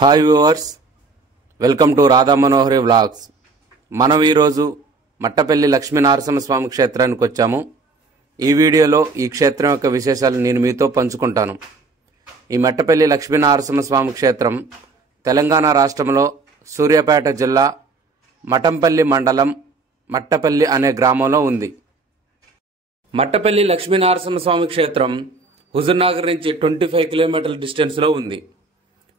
Hi viewers, welcome to Radha Manohari vlogs. మనం ఈరోజు మట్టపల్లి లక్ష్మీనరసింహస్వామి క్షేత్రానికి వచ్చాము. ఈ వీడియోలో ఈ క్షేత్రం యొక్క విశేషాలు నేను మీతో పంచుకుంటాను. ఈ మట్టపల్లి లక్ష్మీనరసింహస్వామి క్షేత్రం తెలంగాణ రాష్ట్రంలో సూర్యాపేట జిల్లా మఠంపల్లి మండలం మట్టపల్లి అనే గ్రామంలో ఉంది. మట్టపల్లి లక్ష్మీనరసింహస్వామి క్షేత్రం హుజూర్నగర్ నుంచి 25 కిలోమీటర్ల డిస్టెన్స్లో ఉంది.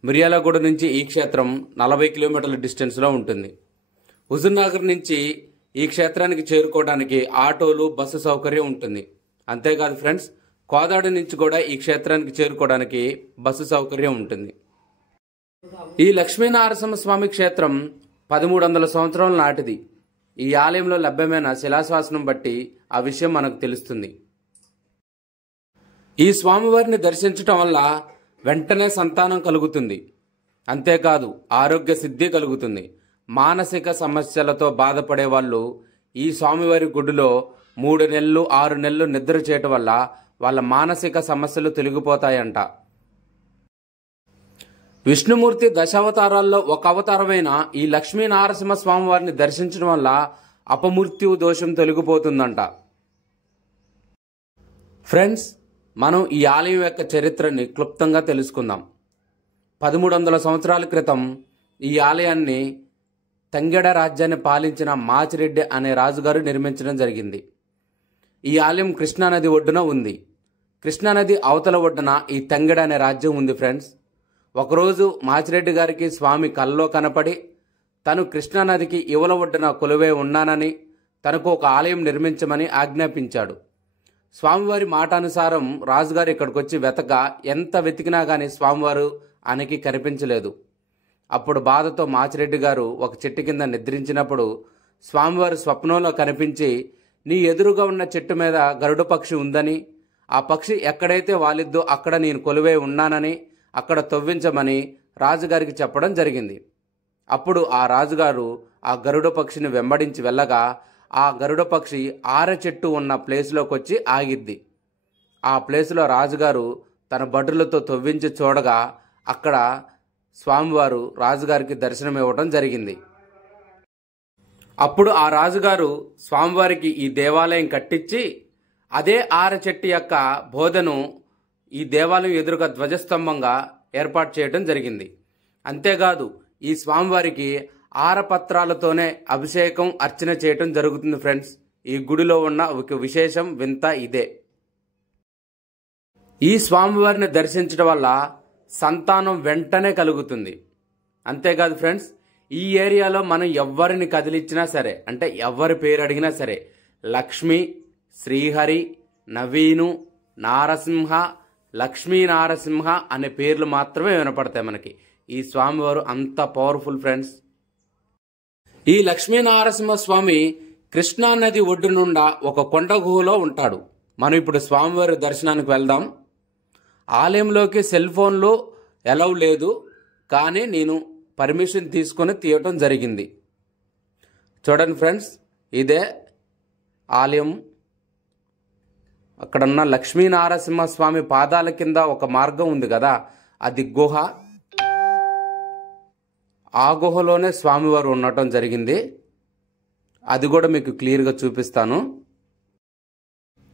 మిర్యాలగూడ నుంచి ఈ క్షేత్రం 40 కిలోమీటర్ల డిస్టెన్స్లో ఉంటుంది. హుజూర్నగర్ నుంచి ఈ క్షేత్రానికి చేరుకోవడానికి ఆటోలు, బస్సు సౌకర్యం ఉంటుంది. అంతేకాదు ఫ్రెండ్స్, కోదాడ నుంచి కూడా ఈ క్షేత్రానికి చేరుకోవడానికి బస్సు సౌకర్యం ఉంటుంది. ఈ లక్ష్మీనరసింహస్వామి క్షేత్రం 1300 సంవత్సరాల నాటిది. ఈ ఆలయంలో లభ్యమైన శిలాశాసనం బట్టి ఆ విషయం మనకు తెలుస్తుంది. ఈ స్వామివారిని దర్శించటం వల్ల వెంటనే సంతానం కలుగుతుంది. అంతేకాదు ఆరోగ్య సిద్ధి కలుగుతుంది. మానసిక సమస్యలతో బాధపడే వాళ్ళు ఈ స్వామివారి గుడిలో 3 నెలలు 6 నెలలు నిద్ర చేయటం వల్ల వాళ్ళ మానసిక సమస్యలు తొలగిపోతాయంట. విష్ణుమూర్తి దశావతారాల్లో ఒక అవతారమైన ఈ లక్ష్మీనరసింహ స్వామివారిని దర్శించడం వల్ల అపమృత్యు దోషం తొలగిపోతుందంట. ఫ్రెండ్స్, మనం ఈ ఆలయం యొక్క చరిత్రని క్లుప్తంగా తెలుసుకుందాం. 1300 సంవత్సరాల క్రితం ఈ ఆలయాన్ని తంగెడ రాజ్యాన్ని పాలించిన మాచిరెడ్డి అనే రాజుగారు నిర్మించడం జరిగింది. ఈ ఆలయం కృష్ణానది ఒడ్డున ఉంది. కృష్ణానది అవతల ఒడ్డున ఈ తంగెడ అనే రాజ్యం ఉంది. ఫ్రెండ్స్, ఒకరోజు మాచిరెడ్డి గారికి స్వామి కల్లో కనపడి తను కృష్ణానదికి ఇవల ఒడ్డున కొలువై ఉన్నానని, తనకు ఒక ఆలయం నిర్మించమని ఆజ్ఞాపించాడు. స్వామివారి మాటానుసారం రాజుగారు ఇక్కడికి వచ్చి ఎంత వెతికినా కానీ స్వామివారు ఆయనకి కనిపించలేదు. అప్పుడు బాధతో మాచిరెడ్డి గారు ఒక చెట్టు కింద నిద్రించినప్పుడు స్వామివారు స్వప్నంలో కనిపించి, నీ ఎదురుగా ఉన్న చెట్టు మీద గరుడ పక్షి ఉందని, ఆ పక్షి ఎక్కడైతే వాలిద్దో అక్కడ నేను కొలువై ఉన్నానని అక్కడ తవ్వించమని రాజుగారికి చెప్పడం జరిగింది. అప్పుడు ఆ రాజుగారు ఆ గరుడ పక్షిని వెంబడించి వెళ్ళగా ఆ గరుడ పక్షి ఆర చెట్టు ఉన్న ప్లేస్లోకి వచ్చి ఆగిద్ది. ఆ ప్లేస్లో రాజుగారు తన భటులతో తవ్వించి చూడగా అక్కడ స్వామివారు రాజుగారికి దర్శనం ఇవ్వడం జరిగింది. అప్పుడు ఆ రాజుగారు స్వామివారికి ఈ దేవాలయం కట్టించి అదే ఆర చెట్టు యొక్క బోధను ఈ దేవాలయం ఎదురుగా ధ్వజస్తంభంగా ఏర్పాటు చేయడం జరిగింది. అంతేకాదు ఈ స్వామివారికి ఆరపత్రాలతోనే అభిషేకం, అర్చన చేయటం జరుగుతుంది. ఫ్రెండ్స్, ఈ గుడిలో ఉన్న ఒక విశేషం, వింత ఇదే. ఈ స్వామివారిని దర్శించడం వల్ల సంతానం వెంటనే కలుగుతుంది. అంతేకాదు ఫ్రెండ్స్, ఈ ఏరియాలో మనం ఎవరిని కదిలించినా సరే, అంటే ఎవరి పేరు అడిగినా సరే, లక్ష్మి, శ్రీహరి, నవీను, నారసింహ, లక్ష్మీనరసింహ అనే పేర్లు మాత్రమే వినపడతాయి మనకి. ఈ స్వామివారు అంత పవర్ఫుల్ ఫ్రెండ్స్. ఈ లక్ష్మీనరసింహ స్వామి కృష్ణానది ఒడ్డు నుండా ఒక కొండ గుహలో ఉంటాడు. మనం ఇప్పుడు స్వామివారి దర్శనానికి వెళ్దాం. ఆలయంలోకి సెల్ ఫోన్లు ఎలవ్ లేదు, కానీ నేను పర్మిషన్ తీసుకొని తీయటం జరిగింది. చూడండి ఫ్రెండ్స్, ఇదే ఆలయం. అక్కడున్న లక్ష్మీనరసింహ స్వామి పాదాల కింద ఒక మార్గం ఉంది కదా, అది గుహ. ఆ గుహలోనే స్వామివారు ఉండటం జరిగింది. అది కూడా మీకు క్లియర్గా చూపిస్తాను.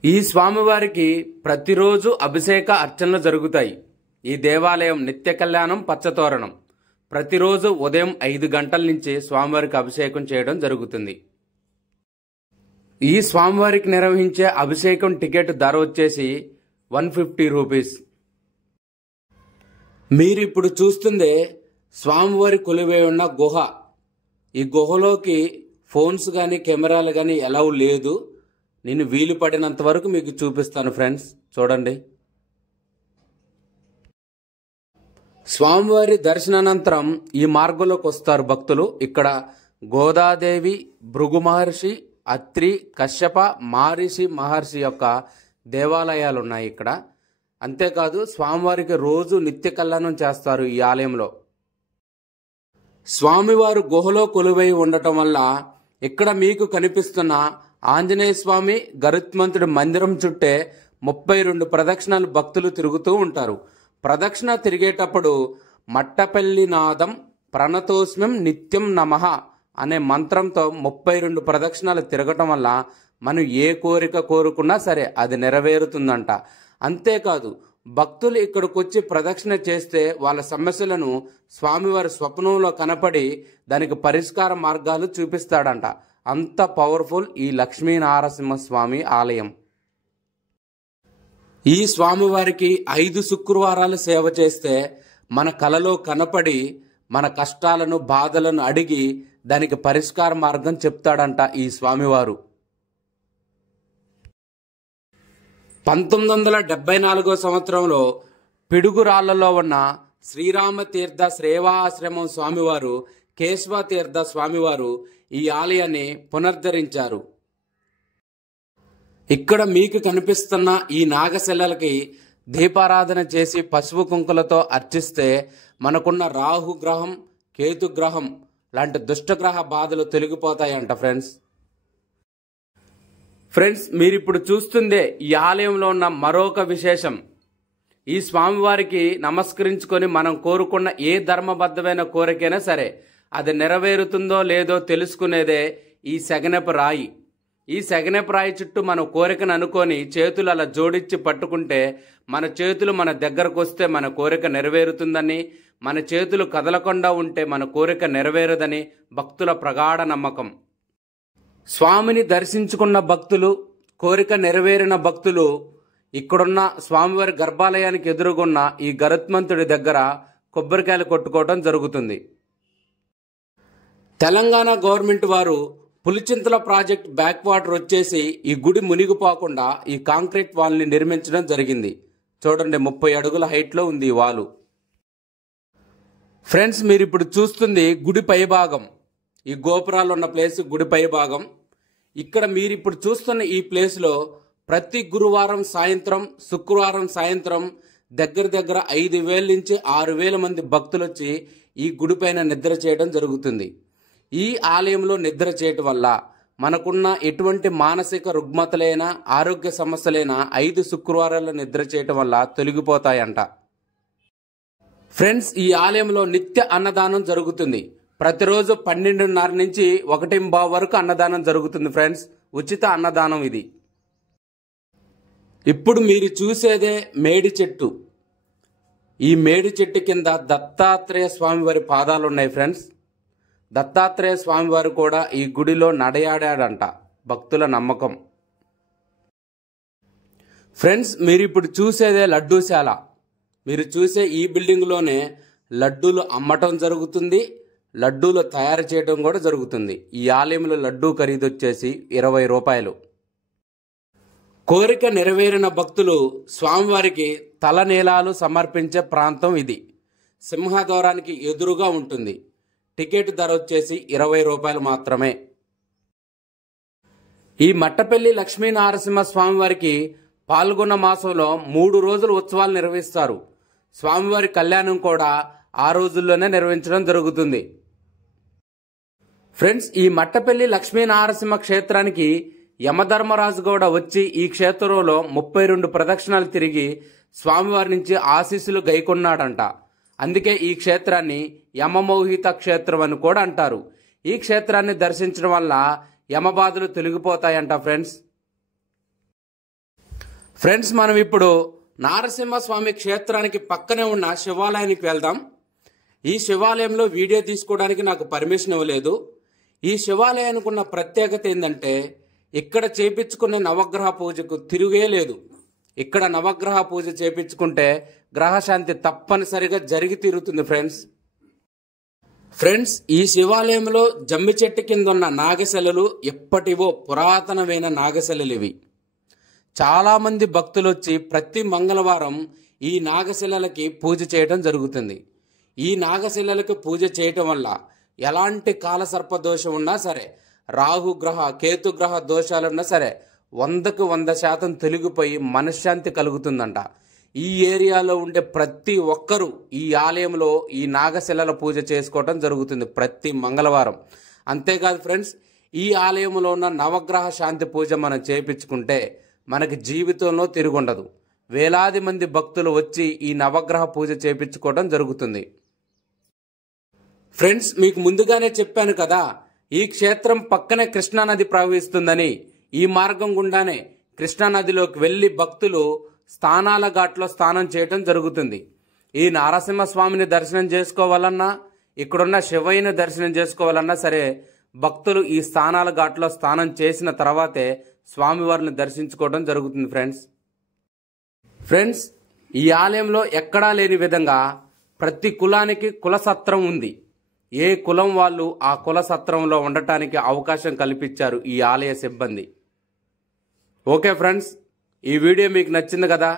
ఈ స్వామివారికి ప్రతిరోజు అభిషేక అర్చనలు జరుగుతాయి. ఈ దేవాలయం నిత్య కళ్యాణం, పచ్చతోరణం. ప్రతిరోజు ఉదయం 5 గంటల నుంచి స్వామివారికి అభిషేకం చేయడం జరుగుతుంది. ఈ స్వామివారికి నిర్వహించే అభిషేకం టికెట్ ధర వచ్చేసి 150 రూపీస్. మీరు ఇప్పుడు చూస్తుందే స్వామివారి కొలువై ఉన్న గుహ. ఈ గుహలోకి ఫోన్స్ కానీ కెమెరాలు కానీ ఎలవ్ లేదు. నేను వీలు పడినంత వరకు మీకు చూపిస్తాను ఫ్రెండ్స్. చూడండి, స్వామివారి దర్శనానంతరం ఈ మార్గంలోకి వస్తారు భక్తులు. ఇక్కడ గోదాదేవి, భృగు మహర్షి, అత్రి, కశ్యప, మహర్షి యొక్క దేవాలయాలు ఉన్నాయి ఇక్కడ. అంతేకాదు స్వామివారికి రోజు నిత్య కళ్యాణం చేస్తారు ఈ ఆలయంలో. స్వామివారు గుహలో కొలువై ఉండటం వల్ల ఇక్కడ మీకు కనిపిస్తున్న ఆంజనేయ స్వామి, గరుత్మంతుడి మందిరం చుట్టే 32 ప్రదక్షిణాలు భక్తులు తిరుగుతూ ఉంటారు. ప్రదక్షిణ తిరిగేటప్పుడు మట్టపల్లి నాదం ప్రణతోస్మ్యం నిత్యం నమః అనే మంత్రంతో 32 ప్రదక్షిణాలు తిరగటం వల్ల మనం ఏ కోరిక కోరుకున్నా సరే అది నెరవేరుతుందంట. అంతేకాదు భక్తులు ఇక్కడికి వచ్చి ప్రదక్షిణ చేస్తే వాళ్ళ సమస్యలను స్వామివారి స్వప్నంలో కనపడి దానికి పరిష్కార మార్గాలు చూపిస్తాడంట. అంత పవర్ఫుల్ ఈ లక్ష్మీనరసింహస్వామి ఆలయం. ఈ స్వామివారికి 5 శుక్రవారాలు సేవ చేస్తే మన కలలో కనపడి మన కష్టాలను బాధలను అడిగి దానికి పరిష్కార మార్గం చెప్తాడంట ఈ స్వామివారు. 1974 సంవత్సరంలో పిడుగురాళ్లలో ఉన్న శ్రీరామతీర్థ శ్రేవాశ్రమం స్వామివారు, కేశవతీర్థ స్వామివారు ఈ ఆలయాన్ని పునరుద్ధరించారు. ఇక్కడ మీకు కనిపిస్తున్న ఈ నాగశిలలకి దీపారాధన చేసి పసుపు కుంకులతో అర్చిస్తే మనకున్న రాహుగ్రహం, కేతుగ్రహం లాంటి దుష్టగ్రహ బాధలు తొలగిపోతాయంట ఫ్రెండ్స్ మీరిప్పుడు చూస్తుందే ఈ ఆలయంలో ఉన్న మరొక విశేషం. ఈ స్వామివారికి నమస్కరించుకొని మనం కోరుకున్న ఏ ధర్మబద్ధమైన కోరికైనా సరే అది నెరవేరుతుందో లేదో తెలుసుకునేదే ఈ సెగనెపు రాయి. ఈ సెగనెపు రాయి చుట్టూ మనం కోరికను అనుకొని చేతులు అలా జోడించి పట్టుకుంటే మన చేతులు మన దగ్గరకు వస్తే మన కోరిక నెరవేరుతుందని, మన చేతులు కదలకుండా ఉంటే మన కోరిక నెరవేరదని భక్తుల ప్రగాఢ నమ్మకం. స్వామిని దర్శించుకున్న భక్తులు, కోరిక నెరవేరిన భక్తులు ఇక్కడున్న స్వామివారి గర్భాలయానికి ఎదురుగున్న ఈ గరుత్మంతుడి దగ్గర కొబ్బరికాయలు కొట్టుకోవడం జరుగుతుంది. తెలంగాణ గవర్నమెంట్ వారు పులిచింతల ప్రాజెక్ట్ బ్యాక్ వాటర్ వచ్చేసి ఈ గుడి మునిగిపోకుండా ఈ కాంక్రీట్ వాల్ని నిర్మించడం జరిగింది. చూడండి 30 అడుగుల హైట్లో ఉంది ఈ వాలు. ఫ్రెండ్స్ మీరు ఇప్పుడు చూస్తుంది గుడి పైభాగం. ఈ గోపురాలు ఉన్న ప్లేస్ గుడి పైభాగం. ఇక్కడ మీరు ఇప్పుడు చూస్తున్న ఈ ప్లేస్లో ప్రతి గురువారం సాయంత్రం, శుక్రవారం సాయంత్రం దగ్గర 5,000 నుంచి 6,000 మంది భక్తులు వచ్చి ఈ గుడి పైన నిద్ర చేయడం జరుగుతుంది. ఈ ఆలయంలో నిద్ర చేయటం వల్ల మనకున్న ఎటువంటి మానసిక రుగ్మతలైనా, ఆరోగ్య సమస్యలైనా 5 శుక్రవారాలు నిద్ర చేయటం వల్ల తొలగిపోతాయంట. ఫ్రెండ్స్ ఈ ఆలయంలో నిత్య అన్నదానం జరుగుతుంది. ప్రతిరోజు 12:30 నుంచి 1:15 వరకు అన్నదానం జరుగుతుంది ఫ్రెండ్స్. ఉచిత అన్నదానం ఇది. ఇప్పుడు మీరు చూసేదే మేడి చెట్టు. ఈ మేడి చెట్టు కింద దత్తాత్రేయ స్వామివారి పాదాలు ఉన్నాయి ఫ్రెండ్స్. దత్తాత్రేయ స్వామివారు కూడా ఈ గుడిలో నడయాడాడంట, భక్తుల నమ్మకం. ఫ్రెండ్స్ మీరు ఇప్పుడు చూసేదే లడ్డూశాల. మీరు చూసే ఈ బిల్డింగ్లోనే లడ్డూలు అమ్మటం జరుగుతుంది, లడ్డూలు తయారు చేయడం కూడా జరుగుతుంది. ఈ ఆలయంలో లడ్డూ ఖరీదు వచ్చేసి 20 రూపాయలు. కోరిక నెరవేరిన భక్తులు స్వామివారికి తలనీలాలు సమర్పించే ప్రాంతం ఇది. సింహద్వారానికి ఎదురుగా ఉంటుంది. టికెట్ ధర వచ్చేసి 20 రూపాయలు మాత్రమే. ఈ మట్టపల్లి లక్ష్మీనరసింహ స్వామివారికి పాల్గొన్న మాసంలో 3 రోజులు ఉత్సవాలు నిర్వహిస్తారు. స్వామివారి కళ్యాణం కూడా ఆ రోజుల్లోనే నిర్వహించడం జరుగుతుంది. ఫ్రెండ్స్ ఈ మట్టపల్లి లక్ష్మీనరసింహ క్షేత్రానికి యమధర్మరాజు కూడా వచ్చి ఈ క్షేత్రంలో 32 ప్రదక్షిణాలు తిరిగి స్వామివారి నుంచి ఆశీస్సులు గైకొన్నాడంట. అందుకే ఈ క్షేత్రాన్ని యమమోహిత క్షేత్రం అని కూడా అంటారు. ఈ క్షేత్రాన్ని దర్శించడం వల్ల యమబాధలు తొలగిపోతాయంట ఫ్రెండ్స్ మనం ఇప్పుడు నరసింహస్వామి క్షేత్రానికి పక్కనే ఉన్న శివాలయానికి వెళ్దాం. ఈ శివాలయంలో వీడియో తీసుకోవడానికి నాకు పర్మిషన్ ఇవ్వలేదు. ఈ శివాలయానికి ఉన్న ప్రత్యేకత ఏంటంటే ఇక్కడ చేపించుకునే నవగ్రహ పూజకు తిరుగే లేదు. ఇక్కడ నవగ్రహ పూజ చేపించుకుంటే గ్రహశాంతి తప్పనిసరిగా జరిగి తీరుతుంది ఫ్రెండ్స్ ఈ శివాలయంలో జమ్మి చెట్టు కింద ఉన్న నాగశిలలు ఎప్పటివో పురాతనమైన నాగశిలలు ఇవి. చాలామంది భక్తులు వచ్చి ప్రతి మంగళవారం ఈ నాగశిలలకి పూజ చేయడం జరుగుతుంది. ఈ నాగశిలలకు పూజ చేయటం వల్ల ఎలాంటి కాలసర్ప దోషం ఉన్నా సరే, రాహుగ్రహ కేతుగ్రహ దోషాలున్నా సరే 100% తొలగిపోయి మనశ్శాంతి కలుగుతుందంట. ఈ ఏరియాలో ఉండే ప్రతి ఒక్కరూ ఈ ఆలయంలో ఈ నాగశిలల పూజ చేసుకోవడం జరుగుతుంది ప్రతి మంగళవారం. అంతేకాదు ఫ్రెండ్స్ ఈ ఆలయంలో ఉన్న నవగ్రహ శాంతి పూజ మనం చేయించుకుంటే మనకి జీవితంలో తిరుగుండదు. వేలాది మంది భక్తులు వచ్చి ఈ నవగ్రహ పూజ చేయించుకోవడం జరుగుతుంది. ఫ్రెండ్స్, మీకు ముందుగానే చెప్పాను కదా, ఈ క్షేత్రం పక్కనే కృష్ణానది ప్రవహిస్తుందని. ఈ మార్గం గుండానే కృష్ణానదిలోకి వెళ్లి భక్తులు స్థానాల ఘాట్లో స్నానం చేయటం జరుగుతుంది. ఈ నారసింహస్వామిని దర్శనం చేసుకోవాలన్నా, ఇక్కడున్న శివయ్యని దర్శనం చేసుకోవాలన్నా సరే భక్తులు ఈ స్థానాల ఘాట్లో స్నానం చేసిన తర్వాతే స్వామివారిని దర్శించుకోవడం జరుగుతుంది. ఫ్రెండ్స్, ఈ ఆలయంలో ఎక్కడా లేని విధంగా ప్రతి కులానికి కులసత్రం ఉంది. ఏ కులం వాళ్ళు ఆ కుల సత్రంలో ఉండటానికి అవకాశం కల్పించారు ఈ ఆలయ సిబ్బంది. ఓకే ఫ్రెండ్స్, ఈ వీడియో మీకు నచ్చింది కదా.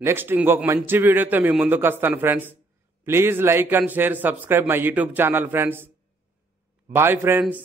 నెక్స్ట్ ఇంకొక మంచి వీడియోతో మీ ముందుకు వస్తాను friends. Please like and share, subscribe my YouTube channel friends. Bye friends.